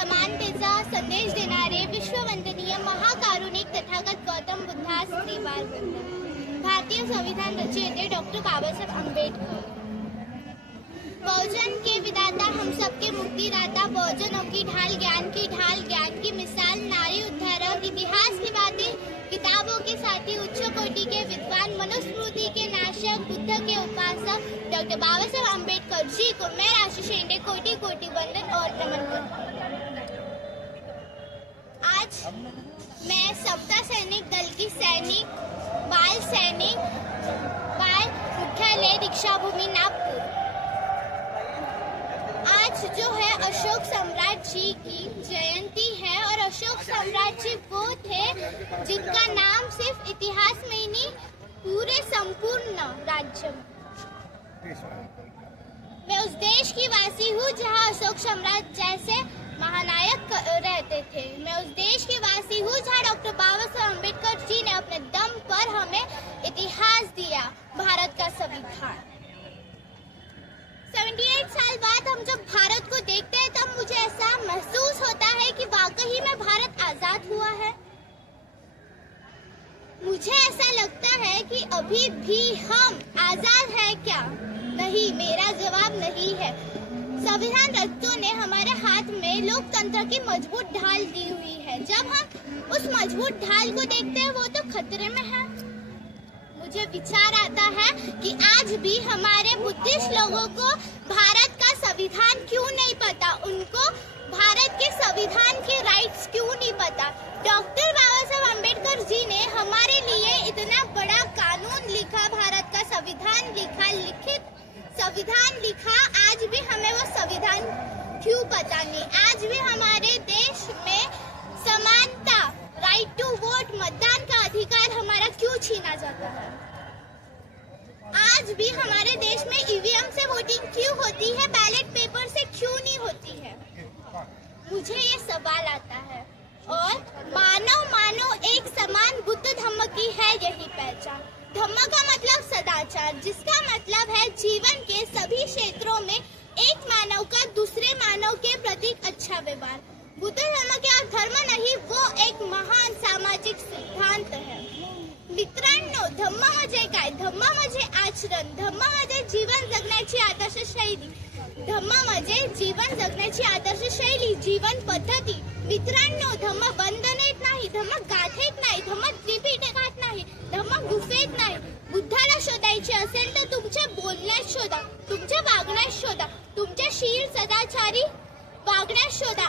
समानतेचा संदेश देणारे विश्ववंदनीय महाकारुणिक तथागत गौतम बुद्धास श्रीवार वंदन। भारतीय संविधान रचयिता डॉक्टर बाबासाहेब आंबेडकर। बहुजन के विदाता, हम सबके मुक्तिदाता, बहुजनों की ढाल, ज्ञान की मिसाल, नारी उद्धारक, इतिहास की बातें, किताबों के साथी, उच्च कोटि के विद्वान, मनुस्मृति के नाशक, बुद्ध के उपासक डॉक्टर बाबासाहेब आंबेडकर जी को मैं राशि शेंडे कोटि कोटि वंदन और नमन करता हूँ। आज मैं समता सैनिक दल की सैनिक बाल मुख्यालय दीक्षा भूमि नागपुर। आज जो है अशोक सम्राट जी की जयंती है और अशोक सम्राट जी वो थे जिनका नाम सिर्फ इतिहास में ही नहीं पूरे संपूर्ण राज्य में। मैं उस देश की वासी हूँ जहाँ अशोक सम्राट जैसे महानायक रहते थे। मैं उस देश की वासी हूँ जहाँ डॉक्टर बाबा साहेब अम्बेडकर जी ने अपने दम पर हमें इतिहास दिया, भारत का संविधान। 78 साल बाद हम जब भारत को देखते हैं तब मुझे ऐसा महसूस होता है कि वाकई में भारत आजाद हुआ है। मुझे ऐसा लगता है कि अभी भी हम आजाद हैं क्या? नहीं, मेरा जवाब नहीं है। संविधान रचकों ने हमारे हाथ में लोकतंत्र की मजबूत ढाल दी हुई है। जब हम उस मजबूत ढाल को देखते हैं वो तो खतरे में है। मुझे विचार आता है कि आज भी हमारे बुद्धिस्ट लोगों को भारत का संविधान क्यों नहीं पता, उनको भारत के संविधान के राइट्स क्यों नहीं पता। डॉक्टर बाबा साहेब अम्बेडकर जी ने हमारे लिए इतना बड़ा कानून लिखा, भारत का संविधान लिखा, लिखित संविधान लिखा, आज भी हमें वो संविधान क्यों पता नहीं। आज भी हमारे देश में समानता, राइट टू वोट, मतदान का अधिकार हमारा क्यों छीना जाता है। आज भी हमारे देश में ईवीएम से वोटिंग क्यों होती है, बैलेट पेपर से क्यों नहीं होती है। मुझे ये सवाल आता है। और मानव एक समान बुद्ध धम्म की है यही पहचान। धम्म का मतलब सदाचार, जिसका मतलब है जीवन के सभी क्षेत्रों में एक मानव का दूसरे मानव के प्रति अच्छा व्यवहार। बुद्ध धर्म क्या धर्म नहीं, वो एक महान सामाजिक सिद्धांत है। मित्रांनो, धम्म म्हणजे काय? धम्म म्हणजे आचरण, धम्म म्हणजे जीवन जगण्याची आदर्शशैली, धम्म म्हणजे जीवन जगण्याची आदर्शशैली, जीवन पद्धती। मित्रांनो, धम्म बंधनेत नाही, धम्म गाठेत नाही, धम्म त्रिपिटकात नाही, धम्म गुफेत नाही। बुद्धाला शोधायचे असेल तर तुमच्या बोलण्यात शोधा, तुमच्या वागण्यात शोधा, तुमच्या शील सदाचारी वागण्यात शोधा।